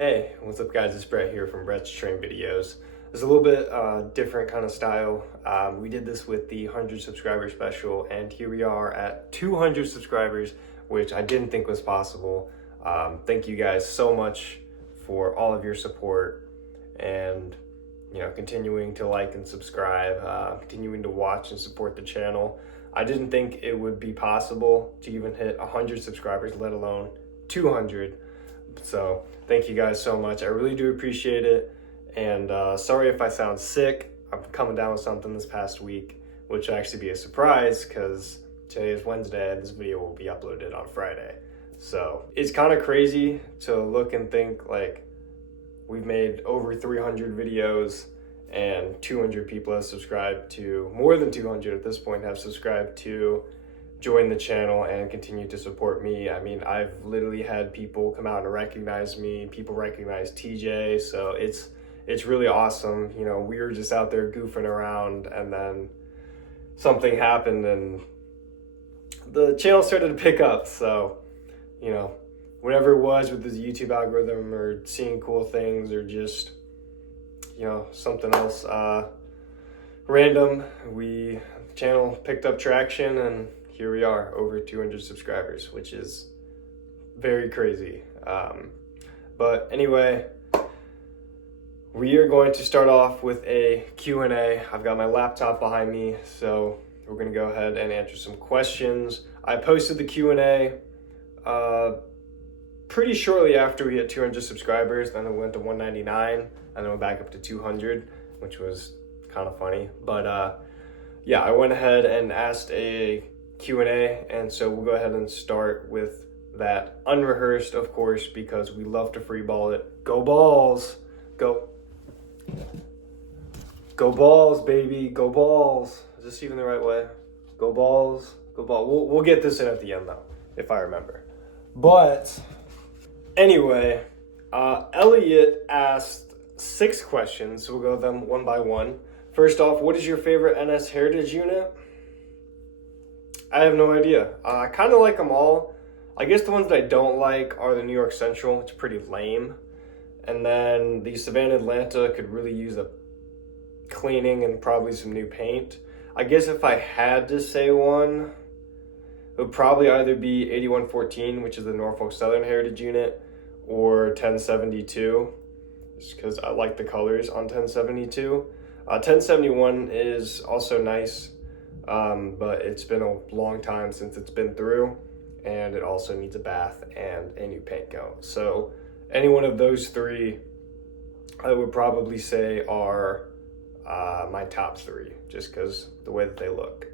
Hey, what's up guys? It's Brett here from Brett's Train Videos. It's a little bit different kind of style. We did this with the 100 subscriber special, and here we are at 200 subscribers, which I didn't think was possible. Thank you guys so much for all of your support and continuing to like and subscribe, continuing to watch and support the channel. I didn't think it would be possible to even hit 100 subscribers, let alone 200. So thank you guys so much. I really do appreciate it. And sorry if I sound sick. I'm coming down with something this past week, which will actually be a surprise because today is Wednesday and this video will be uploaded on Friday. So it's kind of crazy to look and think like we've made over 300 videos and 200 people have subscribed to, more than 200 at this point have subscribed to join the channel and continue to support me. I mean, I've literally had people come out and recognize me, people recognize TJ, so it's really awesome. We were just out there goofing around and then something happened and the channel started to pick up. So, whatever it was with this YouTube algorithm or seeing cool things or just, something else random, the channel picked up traction and here we are, over 200 subscribers, which is very crazy. But anyway, we are going to start off with a Q&A. I've got my laptop behind me, so we're going to go ahead and answer some questions. I posted the Q&A pretty shortly after we hit 200 subscribers. Then it went to 199, and then went back up to 200, which was kind of funny. But yeah, I went ahead and asked a Q&A, and so we'll go ahead and start with that, unrehearsed of course, because we love to free ball it. Go balls, go balls, baby, go balls. Is this even the right way? Go balls, go ball. We'll get this in at the end though, if I remember. But anyway, Elliot asked 6 questions, so we'll go them one by one. First off, what is your favorite NS Heritage unit? I have no idea. I kind of like them all. I guess the ones that I don't like are the New York Central. It's pretty lame. And then the Savannah Atlanta could really use a cleaning and probably some new paint. I guess if I had to say one, it would probably either be 8114, which is the Norfolk Southern Heritage unit, or 1072, just because I like the colors on 1072. 1071 is also nice. But it's been a long time since it's been through, and it also needs a bath and a new paint coat. So any one of those 3, I would probably say are my top 3, just because the way that they look.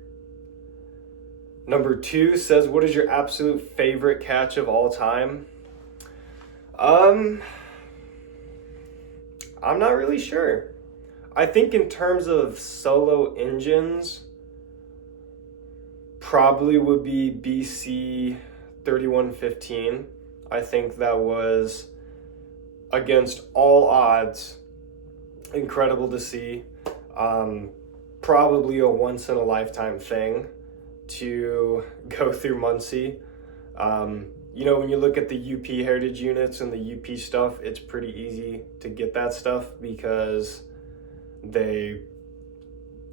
Number 2 says, what is your absolute favorite catch of all time? I'm not really sure. I think in terms of solo engines, probably would be BC 3115. I think that was, against all odds, incredible to see. Probably a once in a lifetime thing to go through Muncie. When you look at the UP heritage units and the UP stuff, it's pretty easy to get that stuff because they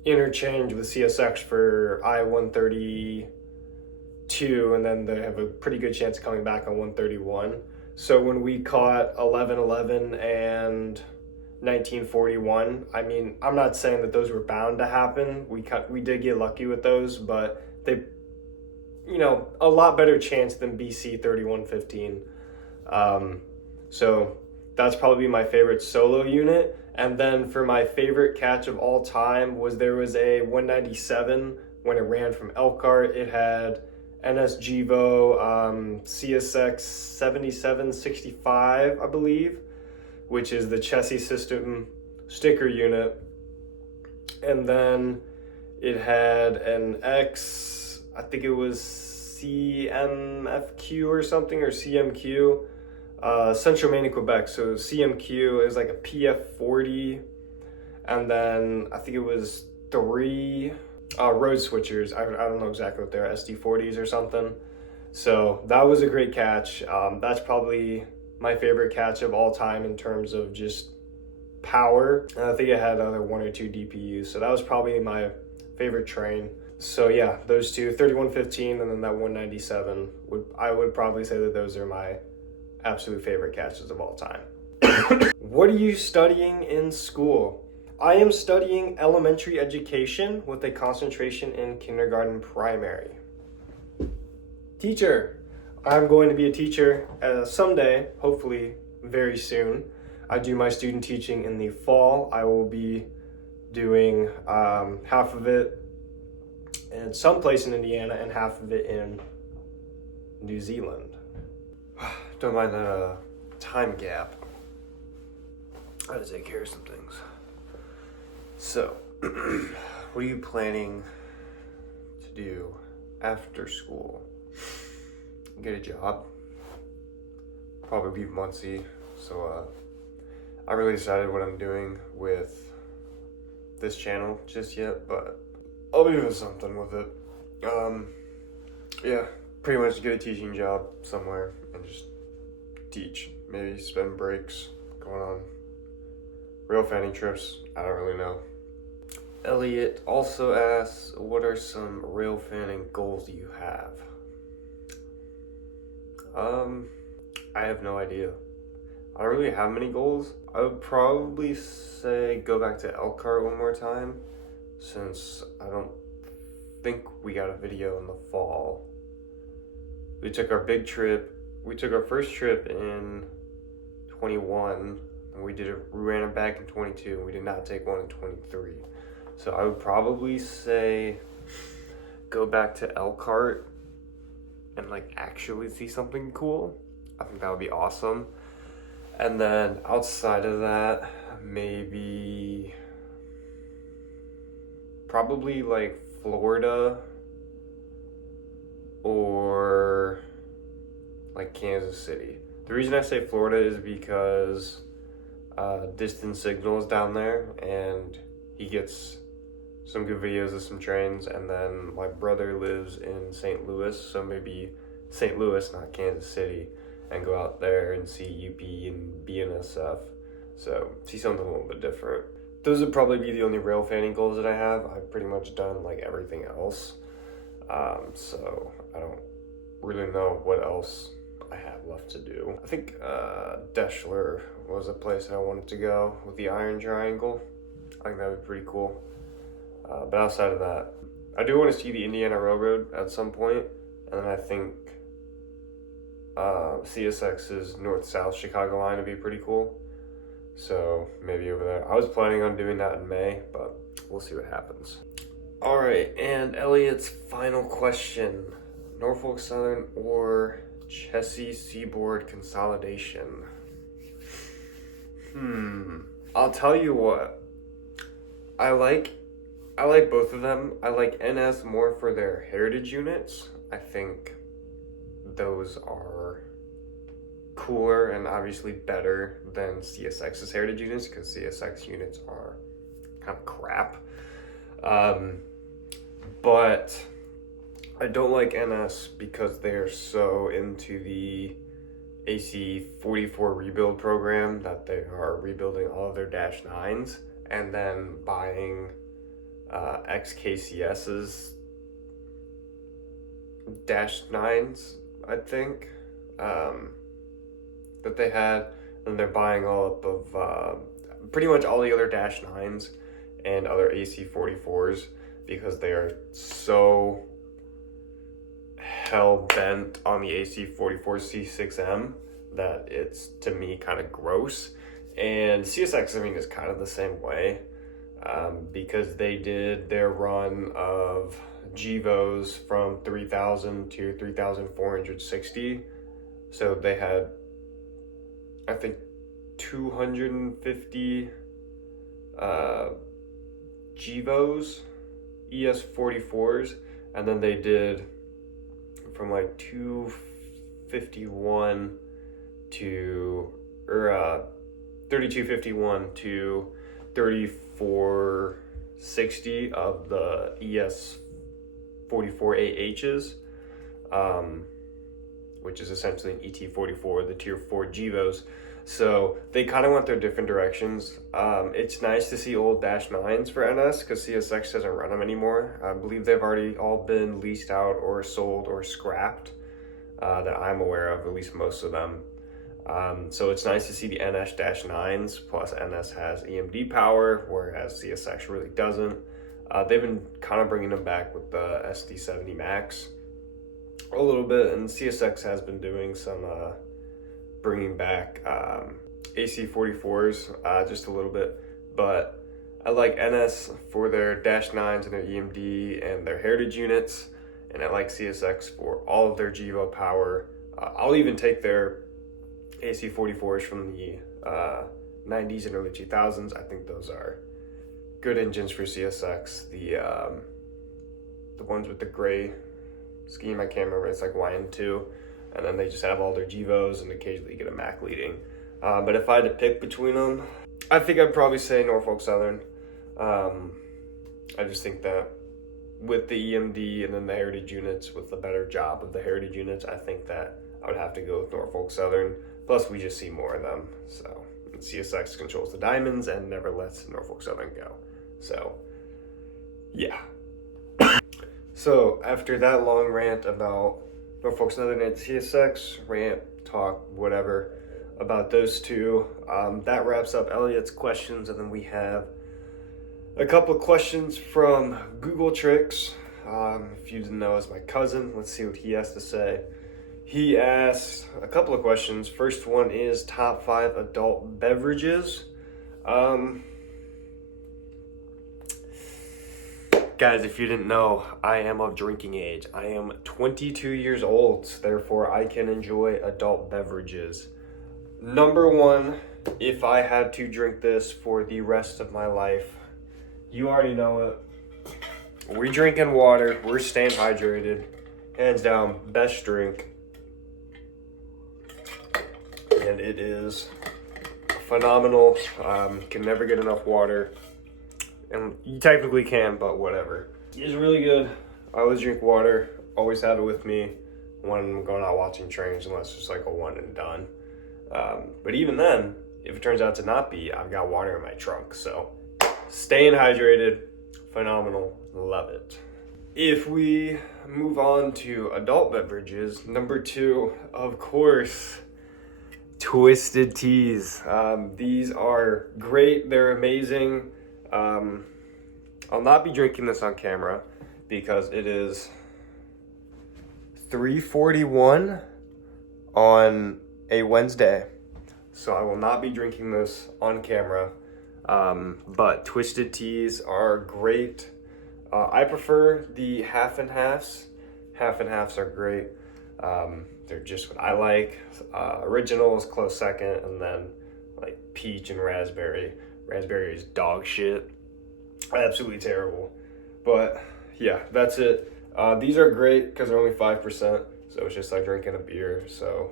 interchange with CSX for I-132, and then they have a pretty good chance of coming back on 131. So when we caught 1111 and 1941, I mean, I'm not saying that those were bound to happen. We did get lucky with those, but they, a lot better chance than BC 3115. So that's probably my favorite solo unit. And then for my favorite catch of all time there was a 197 when it ran from Elkhart. It had NS Gevo CSX 7765, I believe, which is the chassis system sticker unit. And then it had an I think it was CMFQ or something, or CMQ. Central Maine, Quebec. So CMQ is like a PF40, and then I think it was 3 road switchers. I don't know exactly what they're, SD40s or something. So that was a great catch. That's probably my favorite catch of all time in terms of just power. And I think it had other 1 or 2 DPUs, so that was probably my favorite train. So yeah, those two, 3115 and then that 197, I would probably say that those are my absolute favorite catches of all time. What are you studying in school? I am studying elementary education with a concentration in kindergarten primary. Teacher. I'm going to be a teacher someday, hopefully very soon. I do my student teaching in the fall. I will be doing half of it in some place in Indiana and half of it in New Zealand. Don't mind that time gap. I had to take care of some things. So, what are you planning to do after school? Get a job. Probably leave Muncie. So, I haven't really decided what I'm doing with this channel just yet, but I'll be doing something with it. Yeah, pretty much get a teaching job somewhere and just teach. Maybe spend breaks going on rail fanning trips. I don't really know. Elliot also asks, what are some rail fanning goals you have? I have no idea. I don't really have many goals. I would probably say go back to Elkhart one more time, since I don't think we got a video in the fall. We took our big trip. We took our first trip in 21, and we ran it back in 22, and we did not take one in 23. So I would probably say go back to Elkhart and like actually see something cool. I think that would be awesome. And then outside of that, maybe probably like Florida or like Kansas City. The reason I say Florida is because Distant Signals down there, and he gets some good videos of some trains. And then my brother lives in St. Louis, so maybe St. Louis, not Kansas City, and go out there and see UP and BNSF. So see something a little bit different. Those would probably be the only rail fanning goals that I have. I've pretty much done like everything else. So I don't really know what else I have left to do. I think Deschler was a place that I wanted to go with the Iron Triangle. I think that would be pretty cool. But outside of that, I do want to see the Indiana Railroad at some point, and then I think CSX's north-south Chicago line would be pretty cool. So maybe over there. I was planning on doing that in May, but we'll see what happens. All right, and Elliot's final question: Norfolk Southern or Chessie Seaboard consolidation? I'll tell you what. I like both of them. I like NS more for their heritage units. I think those are cooler and obviously better than CSX's heritage units, because CSX units are kind of crap. But I don't like NS because they're so into the AC-44 rebuild program that they are rebuilding all of their Dash 9s and then buying XKCS's Dash 9s, I think, that they had, and they're buying all up of pretty much all the other Dash 9s and other AC-44s because they are so hell-bent on the AC-44 C6M that it's, to me, kind of gross. And CSX, I mean, is kind of the same way, because they did their run of GEVOs from 3,000 to 3,460. So they had, I think, 250 GEVOs, ES44s, and then they did from like 251 to, or 3251 to 3460 of the ES44AHs. which is essentially an ET44, the Tier 4 Gevos. So they kind of went their different directions. It's nice to see old Dash 9s for NS because CSX doesn't run them anymore. I believe they've already all been leased out or sold or scrapped that I'm aware of, at least most of them. So it's nice to see the NS Dash 9s, plus NS has EMD power, whereas CSX really doesn't. They've been kind of bringing them back with the SD70 Max a little bit, and CSX has been doing some bringing back AC44s just a little bit, but I like NS for their Dash 9s and their EMD and their Heritage units, and I like CSX for all of their Gevo power. I'll even take their AC44s from the 90s and early 2000s. I think those are good engines for CSX. The ones with the gray scheme, I can't remember, it's like YN2, and then they just have all their Gevos and occasionally get a Mac leading. But if I had to pick between them, I think I'd probably say Norfolk Southern. I just think that with the EMD and then the Heritage units, with the better job of the Heritage units, I think that I would have to go with Norfolk Southern. Plus, we just see more of them. So CSX controls the diamonds and never lets Norfolk Southern go. So, yeah. So after that long rant about Norfolk Southern and CSX, rant, talk, whatever, about those two, that wraps up Elliot's questions, and then we have a couple of questions from Google Tricks. If you didn't know, is my cousin. Let's see what he has to say. He asked a couple of questions. First one is top 5 adult beverages. Guys, if you didn't know, I am of drinking age. I am 22 years old, therefore I can enjoy adult beverages. Number 1, if I had to drink this for the rest of my life, you already know it. We're drinking water, we're staying hydrated. Hands down, best drink. And it is phenomenal. Can never get enough water. And you technically can, but whatever. It's really good. I always drink water. Always have it with me when I'm going out watching trains, unless it's like a one and done. But even then, if it turns out to not be, I've got water in my trunk. So staying hydrated, phenomenal, love it. If we move on to adult beverages, number 2, of course, Twisted Teas. These are great. They're amazing. I'll not be drinking this on camera because it is 3:41 on a Wednesday. So I will not be drinking this on camera. But Twisted Teas are great. I prefer the half and halves. Half and halves are great. They're just what I like. Original is close second, and then like peach and raspberry. Raspberry is dog shit. Absolutely terrible. But yeah, that's it. These are great because they're only 5%, so it's just like drinking a beer, so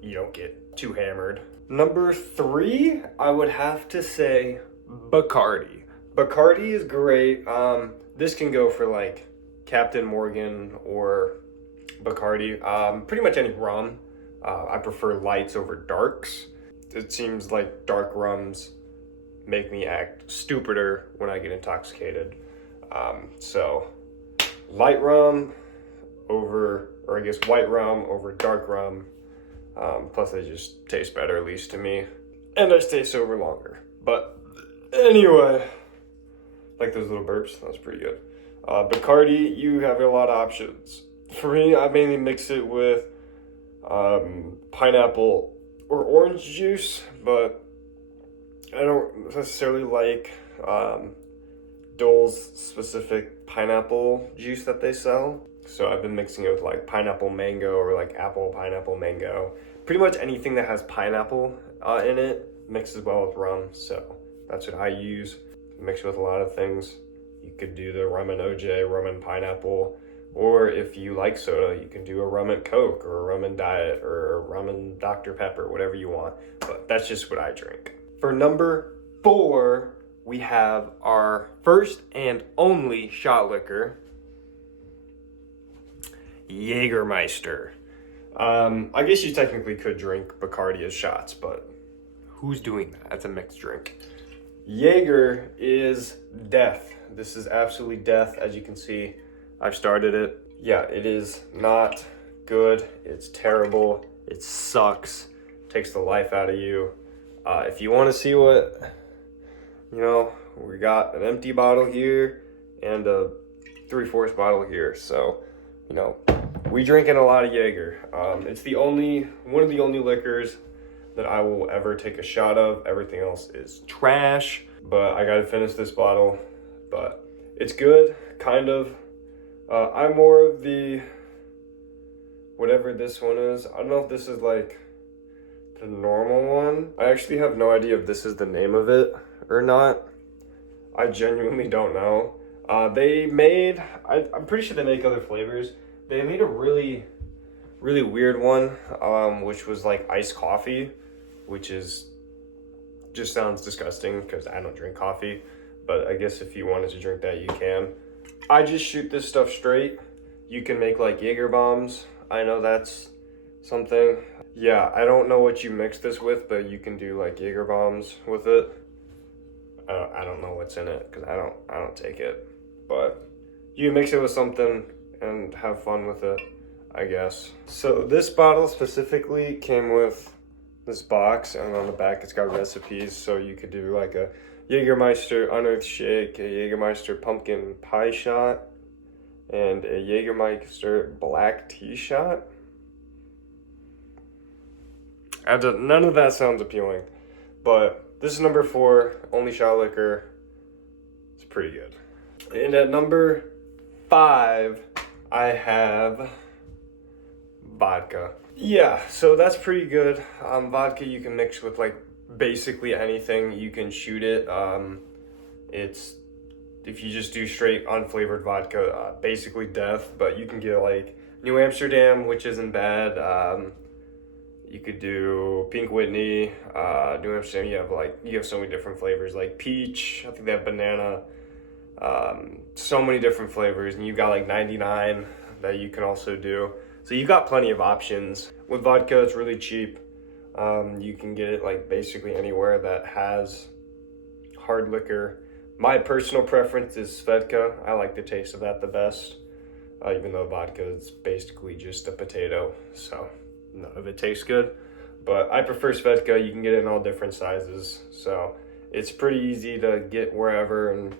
you don't get too hammered. Number 3, I would have to say Bacardi. Bacardi is great. This can go for like Captain Morgan or Bacardi. Pretty much any rum. I prefer lights over darks. It seems like dark rums make me act stupider when I get intoxicated. So light rum over, or I guess white rum over dark rum. Plus they just taste better, at least to me. And I stay sober longer. But anyway, like those little burps, that was pretty good. Bacardi, you have a lot of options. For me, I mainly mix it with pineapple or orange juice, but I don't necessarily like Dole's specific pineapple juice that they sell. So I've been mixing it with like pineapple mango or like apple pineapple mango. Pretty much anything that has pineapple in it mixes well with rum. So that's what I use. Mix it with a lot of things. You could do the rum and OJ, rum and pineapple. Or if you like soda, you can do a rum and Coke or a rum and Diet or a rum and Dr. Pepper, whatever you want. But that's just what I drink. For number 4, we have our first and only shot liquor, Jägermeister. I guess you technically could drink Bacardi as shots, but who's doing that? That's a mixed drink. Jaeger is death. This is absolutely death. As you can see, I've started it. Yeah, it is not good. It's terrible. It sucks. Takes the life out of you. If you want to see what, we got an empty bottle here and a 3/4 bottle here. So, we drinking a lot of Jaeger. It's one of the only liquors that I will ever take a shot of. Everything else is trash, but I gotta finish this bottle. But it's good, kind of. I'm more of the, whatever this one is. I don't know if this is like the normal one. I actually have no idea if this is the name of it or not. I genuinely don't know. I'm pretty sure they make other flavors. They made a really, really weird one, which was like iced coffee, which just sounds disgusting because I don't drink coffee. But I guess if you wanted to drink that, you can. I just shoot this stuff straight. You can make like Jaeger bombs. I know that's something. Yeah, I don't know what you mix this with, but you can do like Jaeger bombs with it. I don't know what's in it because I don't take it. But you mix it with something and have fun with it, I guess. So this bottle specifically came with this box, and on the back it's got recipes. So you could do like a Jägermeister Unearthed Shake, a Jägermeister Pumpkin Pie Shot, and a Jägermeister Black Tea Shot. None of that sounds appealing, but this is number 4, only shot liquor. It's pretty good. And at number 5, I have vodka. Yeah, so that's pretty good. Vodka you can mix with like basically anything. You can shoot it. If you just do straight unflavored vodka, basically death. But you can get like New Amsterdam, which isn't bad. You could do Pink Whitney, New Amsterdam. You have so many different flavors like peach. I think they have banana. So many different flavors, and you got like 99 that you can also do. So you got plenty of options. With vodka, it's really cheap. You can get it like basically anywhere that has hard liquor. My personal preference is Svedka. I like the taste of that the best, even though vodka is basically just a potato, so none of it tastes good. But I prefer Svedka. You can get it in all different sizes, so it's pretty easy to get wherever. And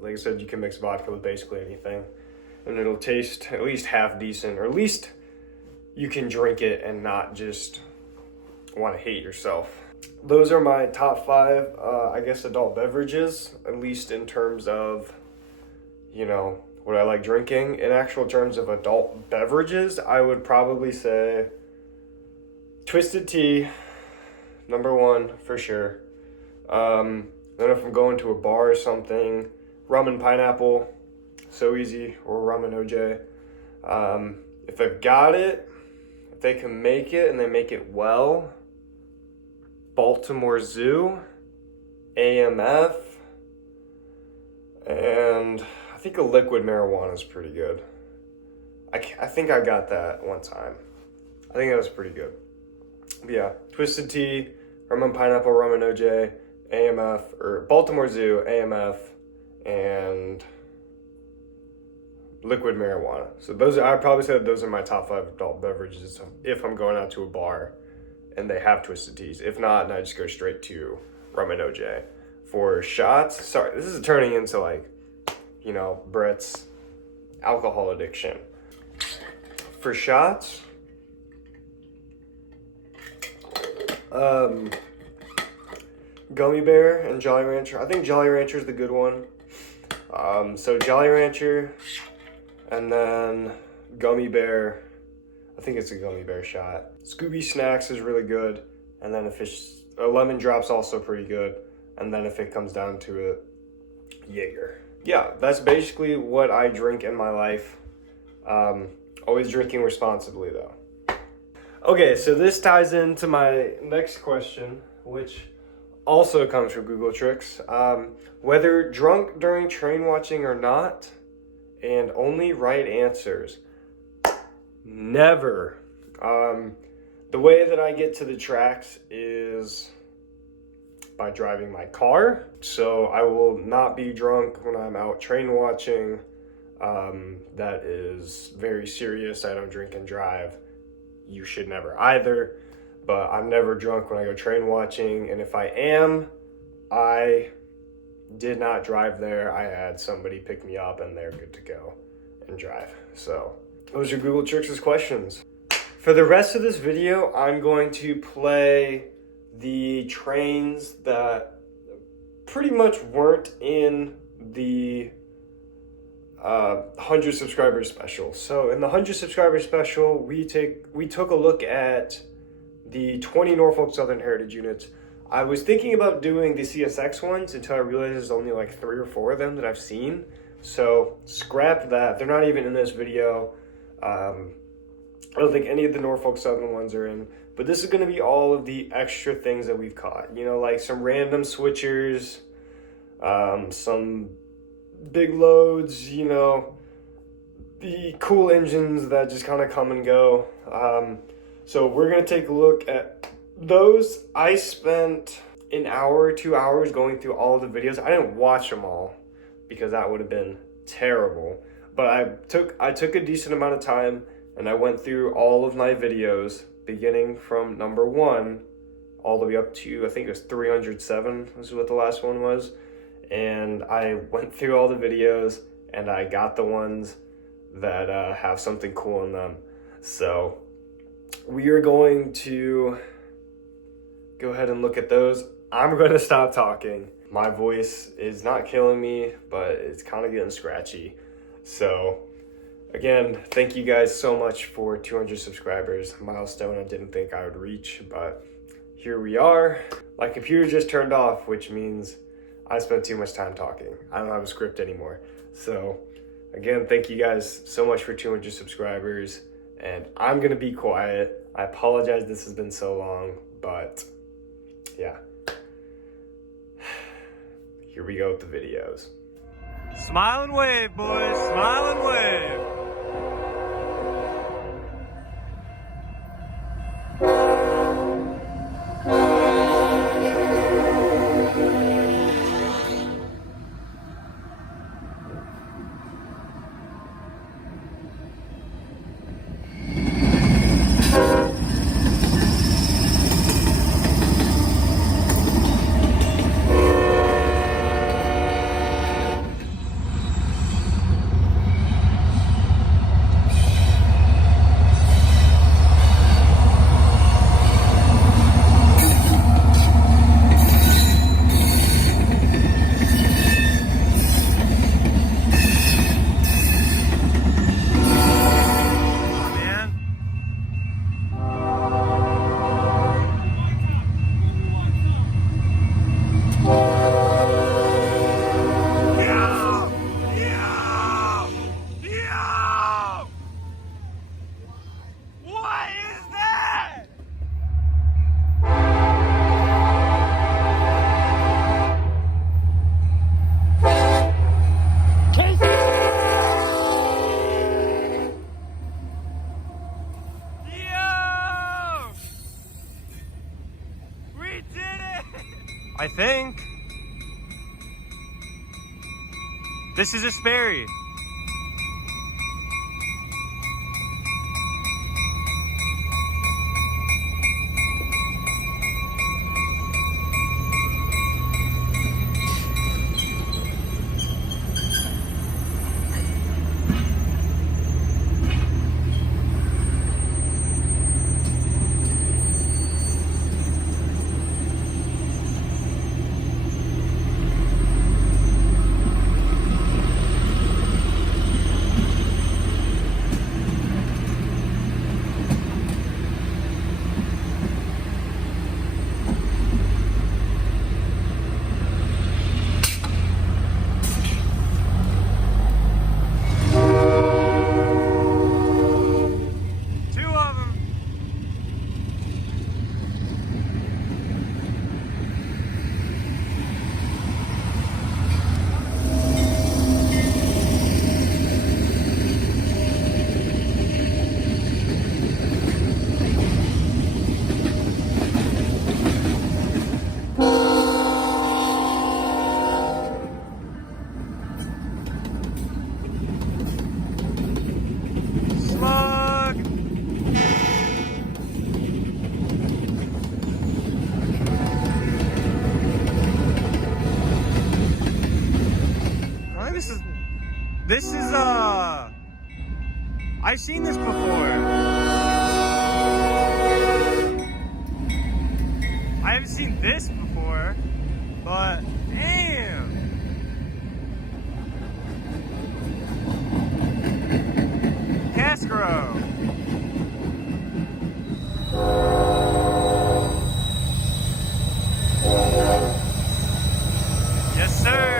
like I said, you can mix vodka with basically anything, and it'll taste at least half decent, or at least you can drink it and not just want to hate yourself. Those are my top 5, I guess, adult beverages, at least in terms of, what I like drinking. In actual terms of adult beverages, I would probably say Twisted Tea, number 1 for sure. Then if I'm going to a bar or something, rum and pineapple, so easy, or rum and OJ. If they've got it, if they can make it and they make it well, Baltimore Zoo, AMF, and I think a liquid marijuana is pretty good. I think I got that one time. I think that was pretty good. But yeah, Twisted Tea, rum and pineapple, rum and OJ, AMF, or Baltimore Zoo, AMF, and liquid marijuana. So I'd probably say those are my top 5 adult beverages if I'm going out to a bar and they have Twisted Teas. If not, then I just go straight to rum and OJ. For shots, sorry, this is turning into like, Brett's alcohol addiction. For shots, Gummy Bear and Jolly Rancher. I think Jolly Rancher is the good one. So Jolly Rancher, and then Gummy Bear. I think it's a Gummy Bear shot. Scooby Snacks is really good, and then a Lemon Drop's also pretty good, and then if it comes down to it, Jaeger. Yeah, that's basically what I drink in my life. Always drinking responsibly though. Okay, so this ties into my next question, which also comes from Google Tricks. Whether drunk during train watching or not, and only right answers. Never The way that I get to the tracks is by driving my car. So I will not be drunk when I'm out train watching. That is very serious. I don't drink and drive. You should never either. But I'm never drunk when I go train watching. And if I am, I did not drive there. I had somebody pick me up and they're good to go and drive. So those are Google Tricks' questions. For the rest of this video, I'm going to play the trains that pretty much weren't in the 100 subscriber special. So in the 100 subscriber special, we took a look at the 20 Norfolk Southern Heritage units. I was thinking about doing the CSX ones until I realized there's only like 3 or 4 of them that I've seen. So scrap that. They're not even in this video. I don't think any of the Norfolk Southern ones are in, but this is going to be all of the extra things that we've caught. You know, like some random switchers, some big loads, you know, the cool engines that just kind of come and go. So we're going to take a look at those. I spent an hour, 2 hours going through all of the videos. I didn't watch them all because that would have been terrible. But I took a decent amount of time and I went through all of my videos, beginning from number 1 all the way up to, I think it was 307, this is what the last one was. And I went through all the videos and I got the ones that have something cool in them. So we are going to go ahead and look at those. I'm going to stop talking. My voice is not killing me, but it's kind of getting scratchy. So again, thank you guys so much for 200 subscribers, milestone I didn't think I would reach, but here we are. My computer just turned off, which means I spent too much time talking. I don't have a script anymore. So again, thank you guys so much for 200 subscribers, and I'm gonna be quiet. I apologize this has been so long, but yeah. Here we go with the videos. Smile and wave, boys, smile and wave. I think this is a Sperry. This is I've seen this before. I haven't seen this before, but damn. Cascaro. Yes, sir.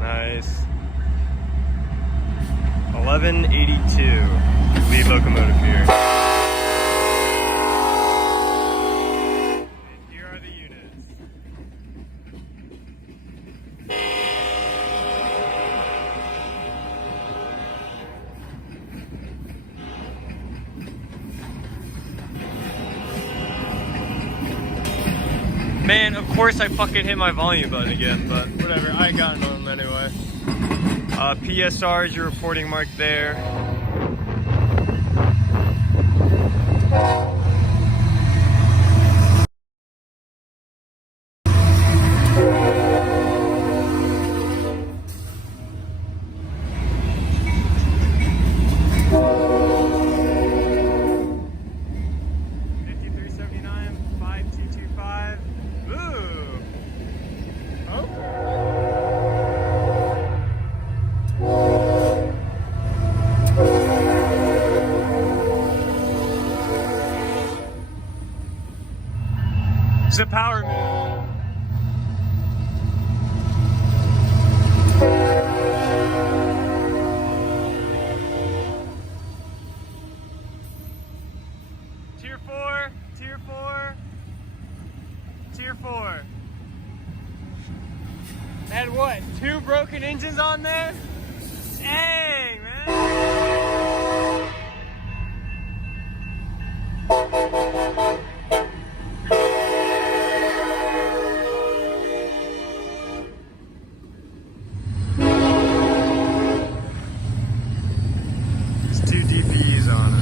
Nice. 1182. Lead locomotive here. And here are the units. Man, of course I fucking hit my volume button again, but whatever, I got it on them anyway. PSR is your reporting mark there. It's a power move. Tier 4, Tier 4, Tier 4. Had what, 2 broken engines on there? Dang, man. There's 2 DPEs on it.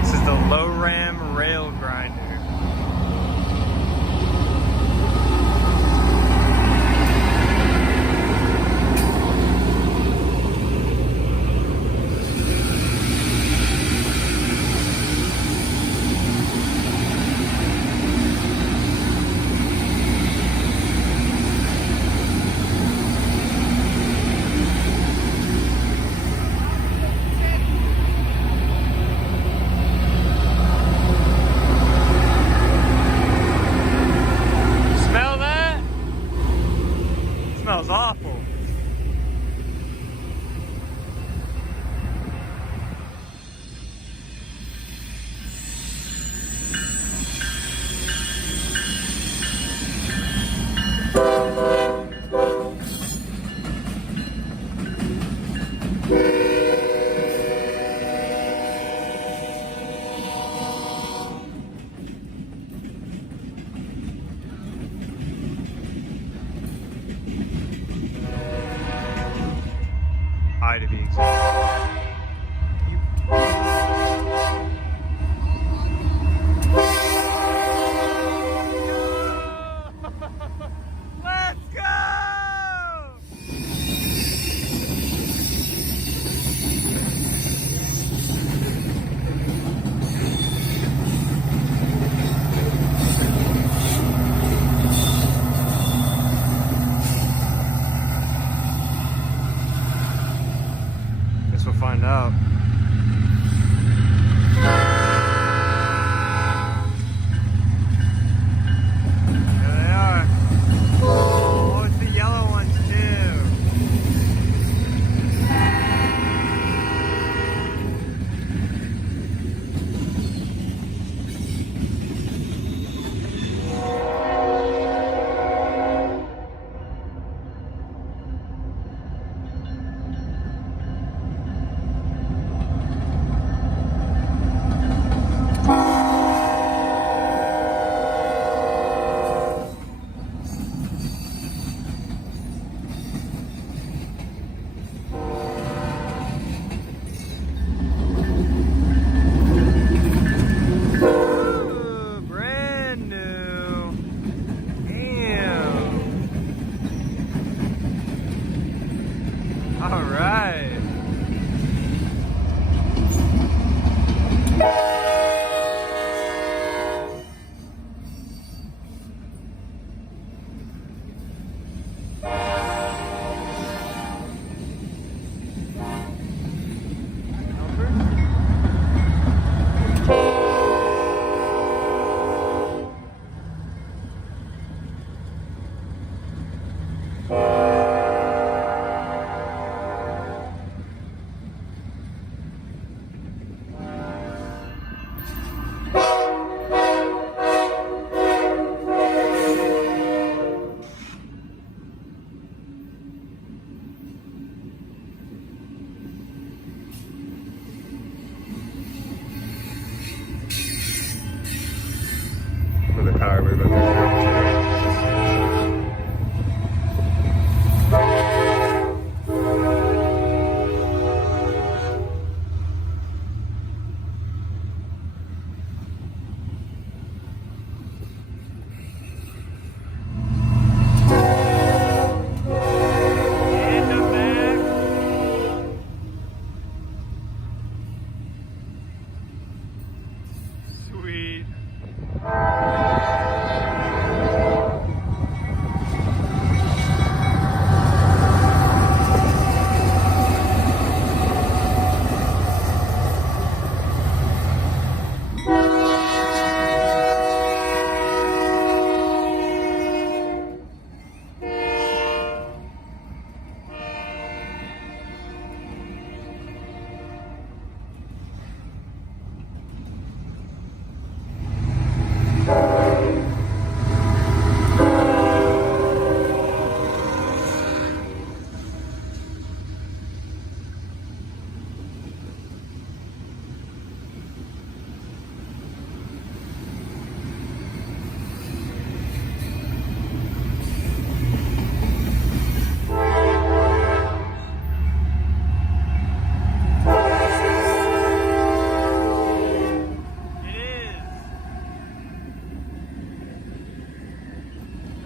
This is the low ram rail grinder. Smell that? It smells awful. I to be exact. Let's go! Guess we'll find out. There they are. Oh, it's the yellow ones too.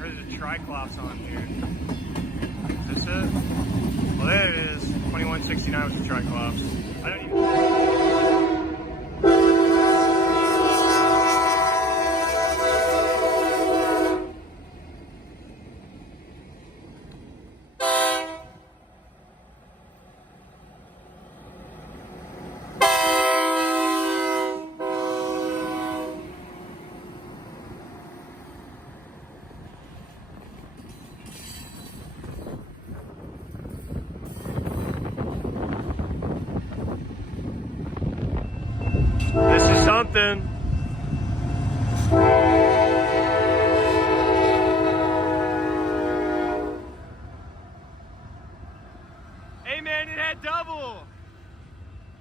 There's a Triclops on here. Is this it? Well, there it is. 2169 was the Triclops. I don't even. This is something. Hey man, it had double.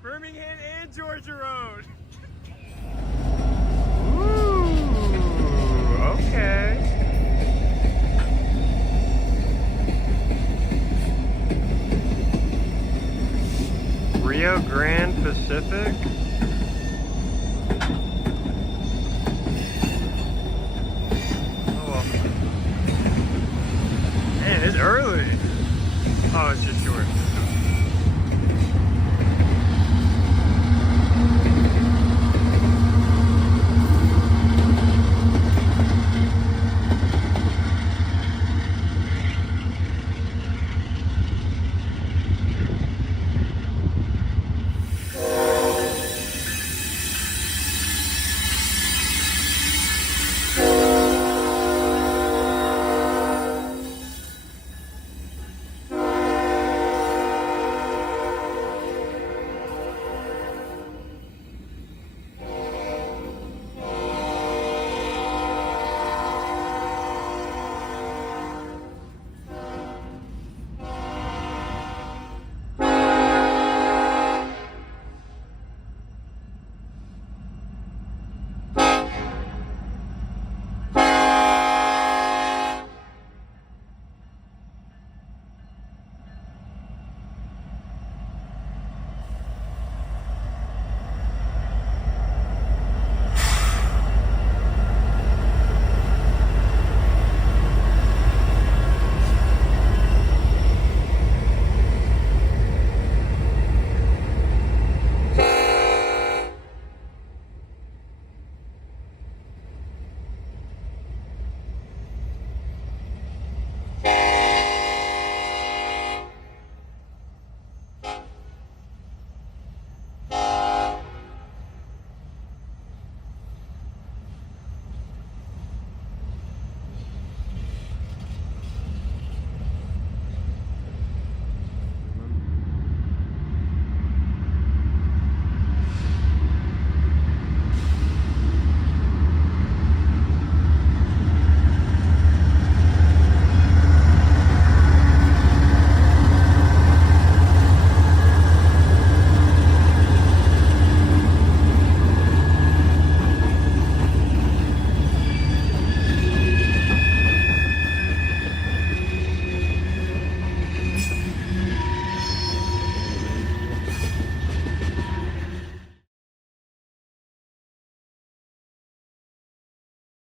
Birmingham and Georgia Road. Ooh, okay. Rio Grande Pacific.